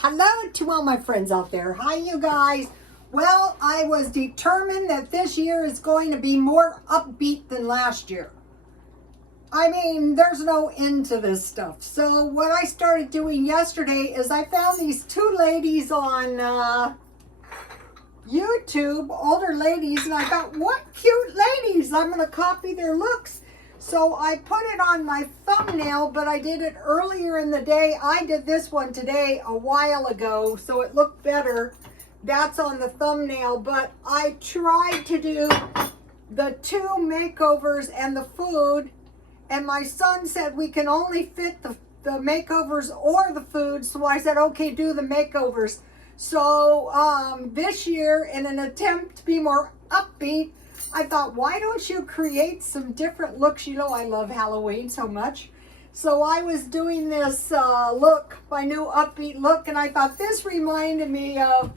Hello to all my friends out there. Hi, you guys. Well, I was determined that this year is going to be more upbeat than last year. I mean, there's no end to this stuff. So what I started doing yesterday is I found these two ladies on YouTube, older ladies, and I thought, what cute ladies. I'm going to copy their looks. So I put it on my thumbnail, but I did it earlier in the day. I did this one today a while ago, so it looked better. That's on the thumbnail, but I tried to do the two makeovers and the food, and my son said we can only fit the makeovers or the food, so I said, okay, do the makeovers. So this year, in an attempt to be more upbeat, I thought, why don't you create some different looks? You know I love Halloween so much. So I was doing this look, my new upbeat look, and I thought this reminded me of,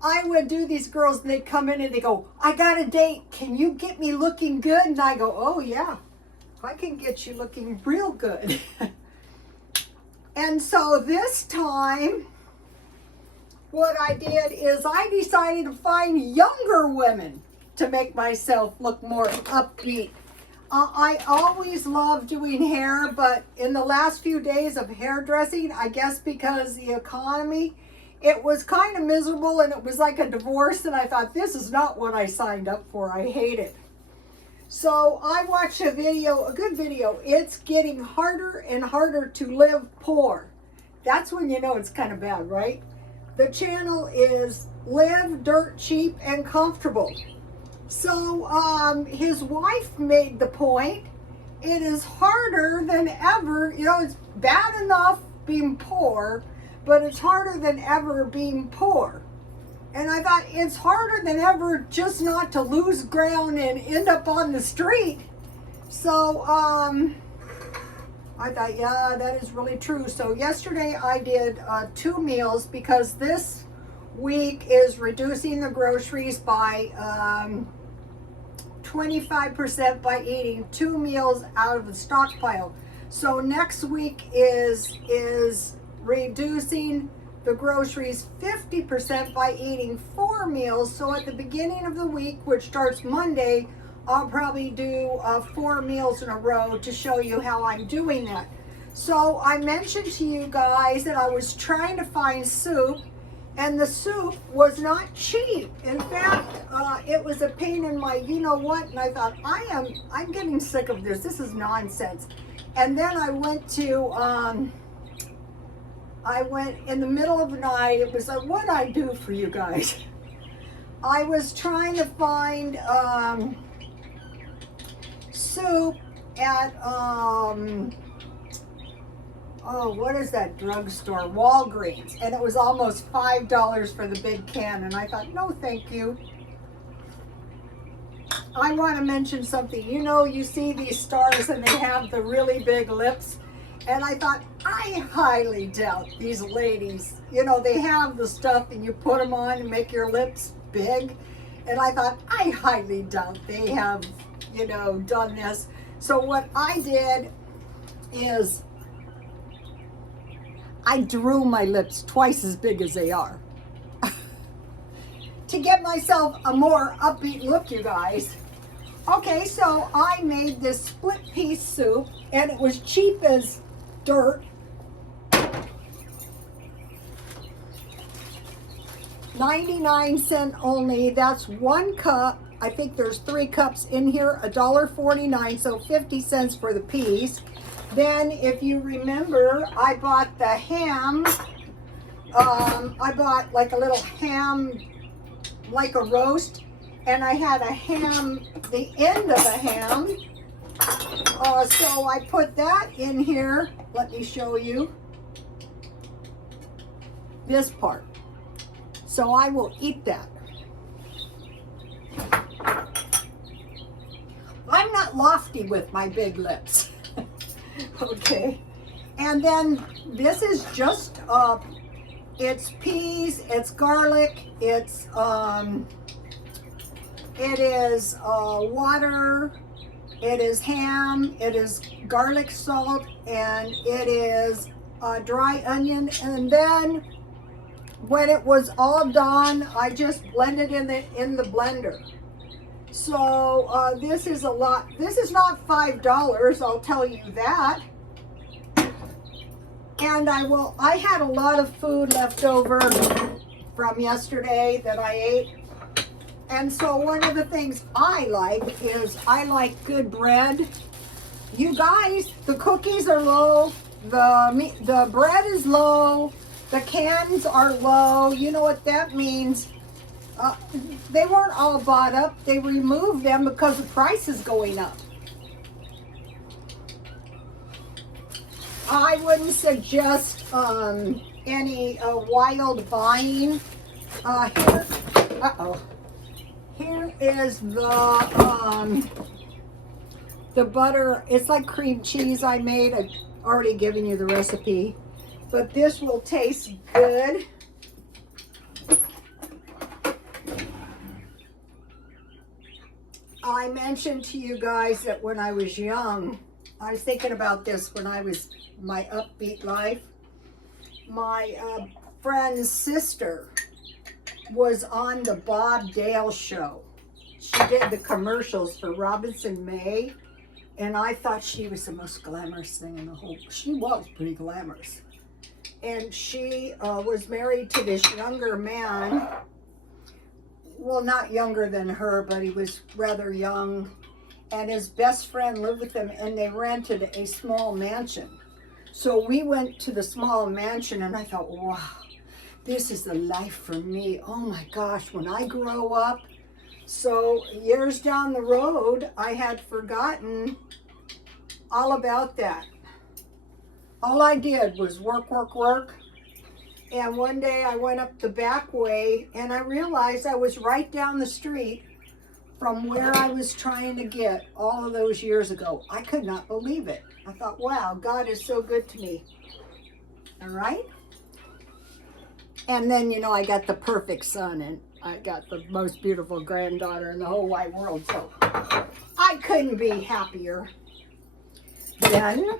I would do these girls and they come in and they go, I got a date, can you get me looking good? And I go, oh yeah, I can get you looking real good. And so this time, what I did is I decided to find younger women to make myself look more upbeat. I always love doing hair, but in the last few days of hairdressing, I guess because the economy, it was kind of miserable and it was like a divorce, and I thought, this is not what I signed up for. I hate it. So I watched a video, a good video. It's getting harder and harder to live poor. That's when you know it's kind of bad, right? The channel is Live Dirt Cheap and Comfortable. So his wife made the point, it is harder than ever, you know, it's bad enough being poor, but it's harder than ever being poor. And I thought, it's harder than ever just not to lose ground and end up on the street. So I thought, yeah, that is really true. So yesterday I did 2 meals because this week is reducing the groceries by 25% by eating 2 meals out of the stockpile. So next week is reducing the groceries 50% by eating 4 meals. So at the beginning of the week, which starts Monday, I'll probably do 4 meals in a row to show you how I'm doing that. So I mentioned to you guys that I was trying to find soup, and the soup was not cheap. In fact, it was a pain in my you-know-what, and I thought, I'm getting sick of this. This is nonsense. And then I went to, I went in the middle of the night. It was like, what'd I do for you guys? I was trying to find soup at, oh, what is that drugstore? Walgreens. And it was almost $5 for the big can. And I thought, no, thank you. I want to mention something. You know, you see these stars and they have the really big lips. And I thought, I highly doubt these ladies, you know, they have the stuff and you put them on and make your lips big. And I thought, I highly doubt they have, you know, done this. So what I did is I drew my lips twice as big as they are to get myself a more upbeat look, you guys. Okay, so I made this split piece soup and it was cheap as dirt. 99 cents only. That's 1 cup. I think there's 3 cups in here, $1.49, so 50 cents for the piece. Then, if you remember, I bought the ham. I bought like a little ham, like a roast, and I had a ham, the end of a ham. So I put that in here. Let me show you this part. So I will eat that. I'm not lofty with my big lips. Okay, and then this is just it's peas, it's garlic, it's it is water, it is ham, it is garlic salt, and it is dry onion, and then when it was all done, I just blended in the blender. So this is a lot. This is not $5, I'll tell you that. And I had a lot of food left over from yesterday that I ate. And so one of the things I like is I like good bread. You guys, the cookies are low, the bread is low, the cans are low. You know what that means? They weren't all bought up. They removed them because the price is going up. I wouldn't suggest any wild buying. Here is the butter. It's like cream cheese I made. I've already given you the recipe, but this will taste good. I mentioned to you guys that when I was young, I was thinking about this when I was my upbeat life. My friend's sister was on the Bob Dale show. She did the commercials for Robinson May, and I thought she was the most glamorous thing in the whole. She was pretty glamorous, and she was married to this younger man. Well, not younger than her, but he was rather young, and his best friend lived with him, and they rented a small mansion. So we went to the small mansion, and I thought, wow, this is the life for me. Oh my gosh, when I grow up. So years down the road, I had forgotten all about that. All I did was work, work, work. And one day I went up the back way and I realized I was right down the street from where I was trying to get all of those years ago. I could not believe it. I thought, wow, God is so good to me. All right? And then, you know, I got the perfect son and I got the most beautiful granddaughter in the whole wide world. So I couldn't be happier. Then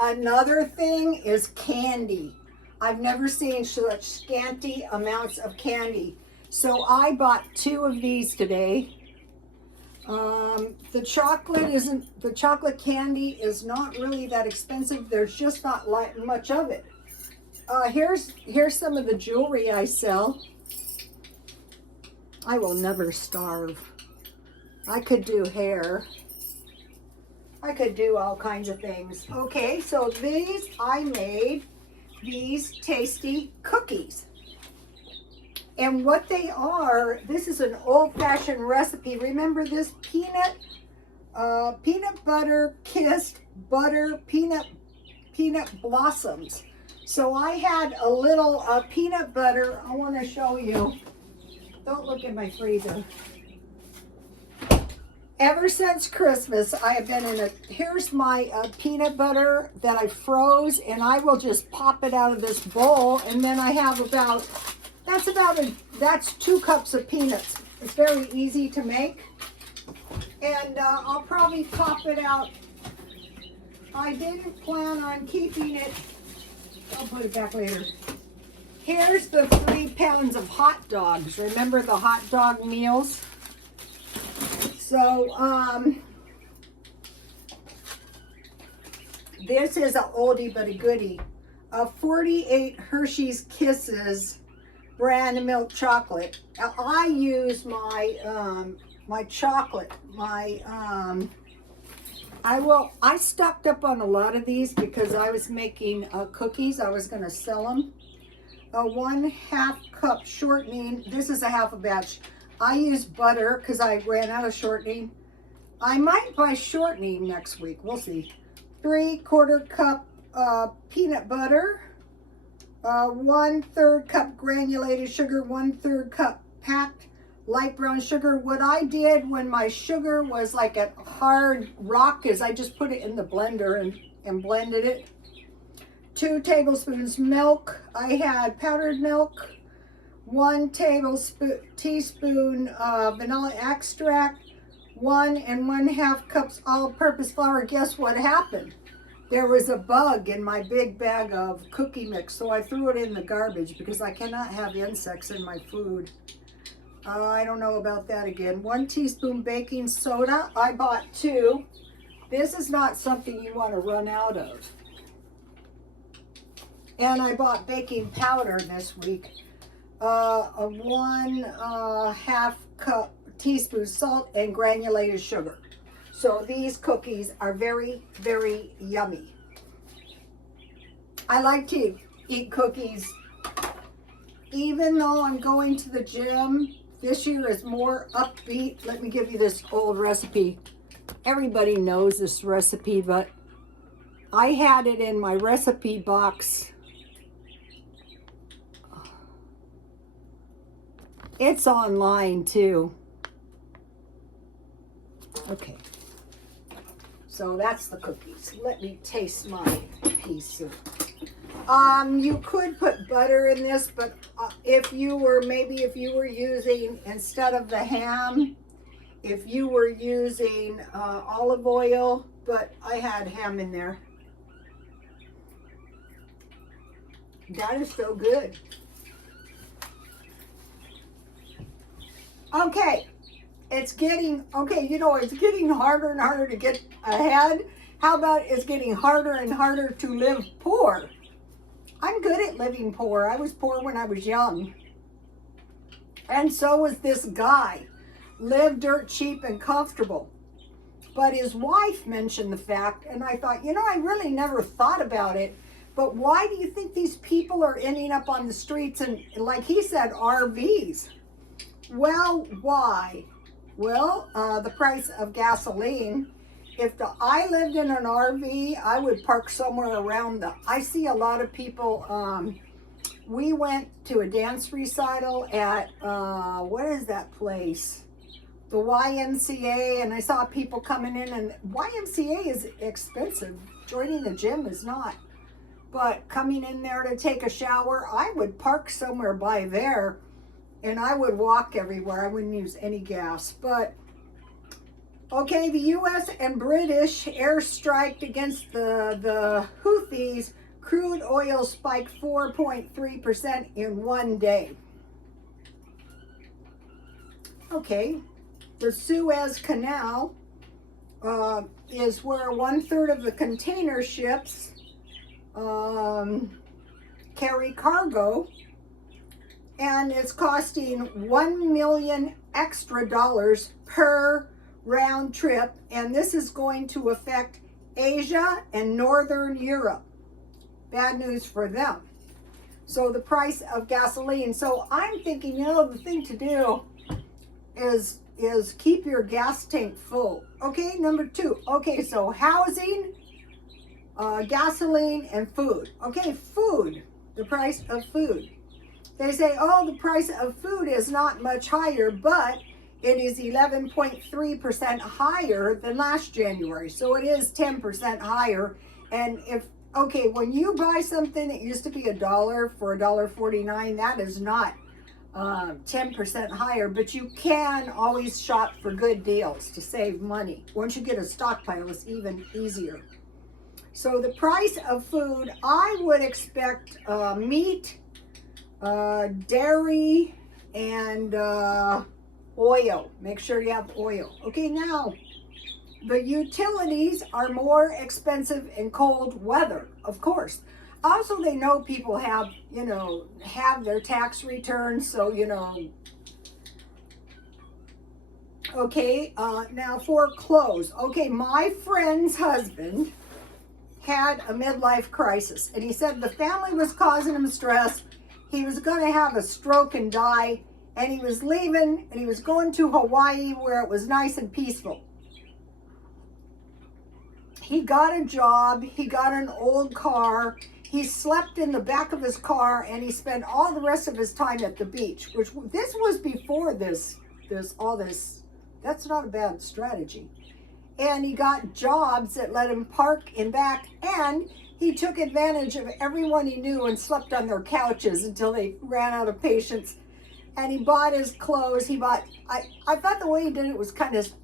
another thing is candy. I've never seen such scanty amounts of candy. So I bought 2 of these today. The chocolate candy is not really that expensive. There's just not much of it. Here's some of the jewelry I sell. I will never starve. I could do hair. I could do all kinds of things. Okay, so I made these tasty cookies. And what they are, this is an old-fashioned recipe. Remember this peanut butter kissed butter peanut blossoms. So I had a little peanut butter. I want to show you. Don't look in my freezer. Ever since Christmas, I have been here's my peanut butter that I froze, and I will just pop it out of this bowl, and then I have that's 2 cups of peanuts. It's very easy to make, and I'll probably pop it out. I didn't plan on keeping it. I'll put it back later. Here's the 3 pounds of hot dogs. Remember the hot dog meals? So, this is an oldie but a goodie. 48 Hershey's Kisses brand milk chocolate. Now, I use my chocolate, I stocked up on a lot of these because I was making cookies. I was going to sell them. 1/2 cup shortening. This is a half a batch. I use butter because I ran out of shortening. I might buy shortening next week. We'll see. 3/4 cup peanut butter. 1/3 cup granulated sugar. 1/3 cup packed light brown sugar. What I did when my sugar was like a hard rock is I just put it in the blender and blended it. 2 tablespoons milk. I had powdered milk. 1 teaspoon vanilla extract. 1 1/2 cups all-purpose flour. Guess what happened? There was a bug in my big bag of cookie mix, so I threw it in the garbage because I cannot have insects in my food. I don't know about that again. 1 teaspoon baking soda. I bought 2. This is not something you want to run out of. And I bought baking powder this week. A 1/2 teaspoon salt and granulated sugar. So these cookies are very, very yummy. I like to eat cookies. Even though I'm going to the gym, this year is more upbeat. Let me give you this old recipe. Everybody knows this recipe, but I had it in my recipe box. It's online too. Okay. So that's the cookies. Let me taste my piece. You could put butter in this, but if you were using, instead of the ham, if you were using olive oil, but I had ham in there. That is so good. Okay. It's getting harder and harder to get ahead. How about it's getting harder and harder to live poor? I'm good at living poor. I was poor when I was young. And so was this guy. Lived dirt cheap and comfortable. But his wife mentioned the fact, and I thought, I really never thought about it. But why do you think these people are ending up on the streets and, like he said, RVs? Well, why? Well, the price of gasoline. If I lived in an RV, I would park somewhere around I see a lot of people, we went to a dance recital at, what is that place? The YMCA, and I saw people coming in, and YMCA is expensive. Joining the gym is not. But coming in there to take a shower, I would park somewhere by there. And I would walk everywhere. I wouldn't use any gas. But, okay, the U.S. and British airstriked against the Houthis. Crude oil spiked 4.3% in one day. Okay, the Suez Canal is where 1/3 of the container ships carry cargo. And it's costing $1 million extra per round trip. And this is going to affect Asia and Northern Europe. Bad news for them. So the price of gasoline. So I'm thinking, the thing to do is keep your gas tank full. Okay, number 2. Okay, so housing, gasoline, and food. Okay, food. The price of food. They say, the price of food is not much higher, but it is 11.3% higher than last January. So it is 10% higher. And when you buy something that used to be $1 for $1.49, that is not 10% higher, but you can always shop for good deals to save money. Once you get a stockpile, it's even easier. So the price of food, I would expect meat, dairy, and oil. Make sure you have oil. Okay, now the utilities are more expensive in cold weather, of course. Also, they know people have their tax returns, so okay, now for clothes. Okay, my friend's husband had a midlife crisis, and he said the family was causing him stress. He was going to have a stroke and die, and he was leaving, and he was going to Hawaii where it was nice and peaceful. He got a job, he got an old car, he slept in the back of his car, and he spent all the rest of his time at the beach, which this was before this, that's not a bad strategy. And he got jobs that let him park in back, and he took advantage of everyone he knew and slept on their couches until they ran out of patience. And he bought his clothes. I thought the way he did it was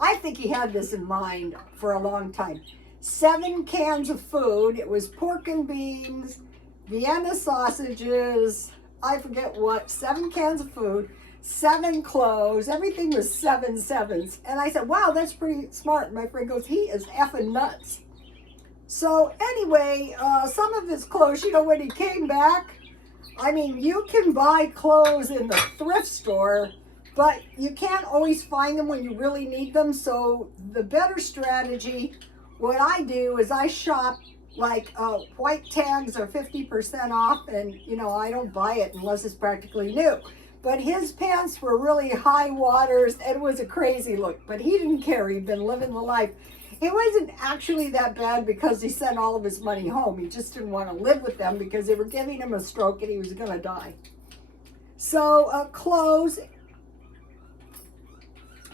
I think he had this in mind for a long time. 7 cans of food. It was pork and beans, Vienna sausages, I forget what, 7 cans of food, 7 clothes. Everything was 7 sevens. And I said, wow, that's pretty smart. And my friend goes, he is effing nuts. So anyway, some of his clothes, you know, when he came back, I mean, you can buy clothes in the thrift store, but you can't always find them when you really need them. So the better strategy, what I do is I shop like white tags are 50% off, and you know, I don't buy it unless it's practically new. But his pants were really high waters, and it was a crazy look, but he didn't care. He'd been living the life. It wasn't actually that bad because he sent all of his money home. He just didn't want to live with them because they were giving him a stroke and he was going to die. So clothes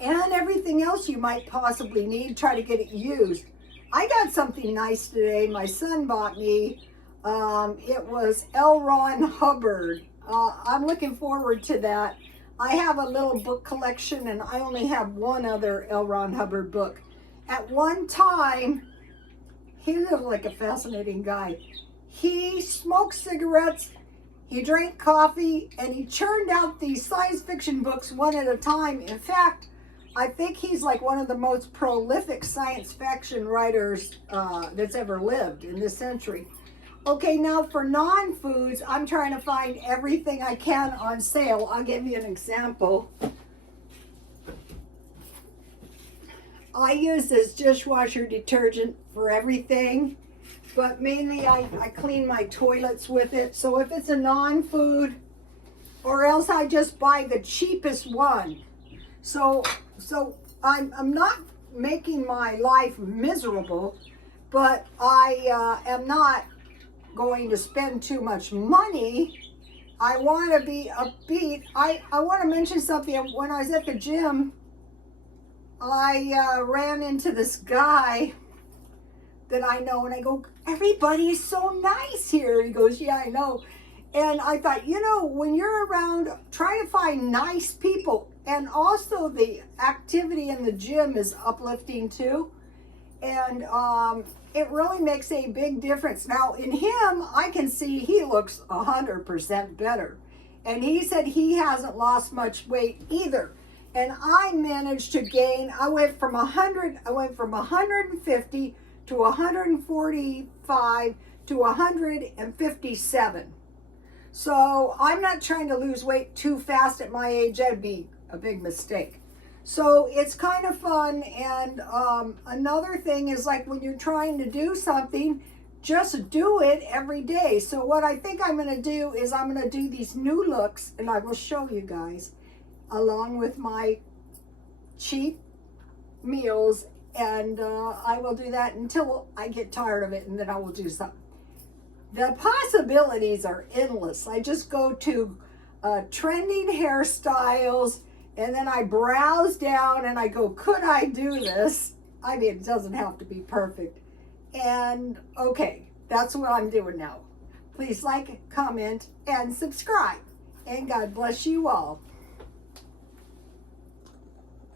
and everything else you might possibly need, try to get it used. I got something nice today. My son bought me. It was L. Ron Hubbard. I'm looking forward to that. I have a little book collection and I only have one other L. Ron Hubbard book. At one time, he looked like a fascinating guy. He smoked cigarettes, he drank coffee, and he churned out these science fiction books one at a time. In fact, I think he's like one of the most prolific science fiction writers that's ever lived in this century. Okay, now for non-foods, I'm trying to find everything I can on sale. I'll give you an example. I use this dishwasher detergent for everything, but mainly I clean my toilets with it. So if it's a non-food, or else I just buy the cheapest one. So I'm not making my life miserable, but I am not going to spend too much money. I want to be upbeat. I want to mention something. When I was at the gym, I ran into this guy that I know, and I go, everybody is so nice here. He goes, yeah, I know. And I thought, you know, when you're around, try to find nice people. And also the activity in the gym is uplifting too. And it really makes a big difference. Now in him, I can see he looks 100% better. And he said he hasn't lost much weight either. And I managed to gain, I went from 150 to 145 to 157. So I'm not trying to lose weight too fast at my age. That'd be a big mistake. So it's kind of fun. And another thing is, like, when you're trying to do something, just do it every day. So what I think I'm going to do is I'm going to do these new looks, and I will show you guys, along with my cheap meals, and I will do that until I get tired of it, and then I will do something. The possibilities are endless. I just go to trending hairstyles, and then I browse down and I go, could I do this? I mean, it doesn't have to be perfect. And okay, that's what I'm doing now. Please like, comment, and subscribe. And God bless you all.